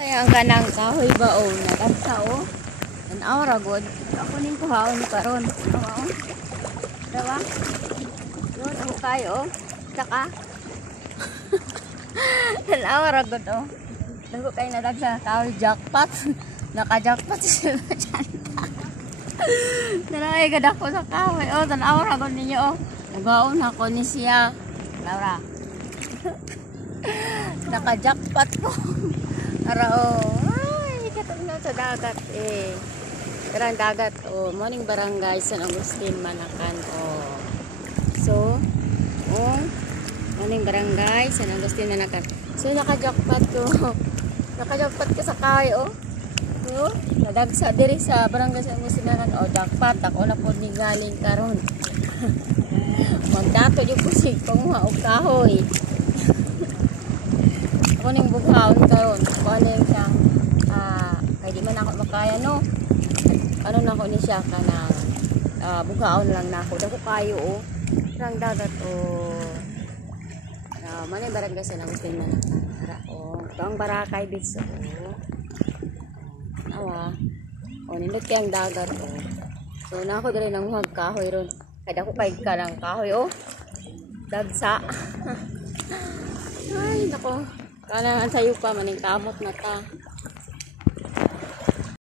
Kaya ang kanang kahoy ba o nagagsa o tanaw ragod ako ning kuhaon karon o dawa yun ako kayo saka tanaw ragod o dago kayo nadagsa kahoy jackpot naka-jackpot sila dyan nalay gad ako sa kahoy o tanaw ragod ninyo o nagaon ako ni siya Laura naka-jackpot ko Arao, ay, katong na sa dagat eh. Karang dagat, oh, morning barangay San Agustin, Manacan, oh. So, oh, morning barangay San Agustin, Manacan. So, naka-jackpot ko. Naka-jackpot ko sa kay, oh. So, nadagsa diri sa barangay San Agustin, Manacan, oh, jackpot. Ako na po ni galing karon. Magdato yung kusig panguha o kahoy. Ako ning bughaon karon ako ning siya kay di man ako makaya no ano na ko ni siya kanang bughaon lang na ako dako kayo o rang dagat o manay barangay San Agustin Manacan ara o ang Barakay Beach o awa o nindot kay ang dagat o so na ako diri nang huwag kahoy ron kay dako kay kanang kahoy o dagsa ay nako kanang sayo pa maning kamot na ta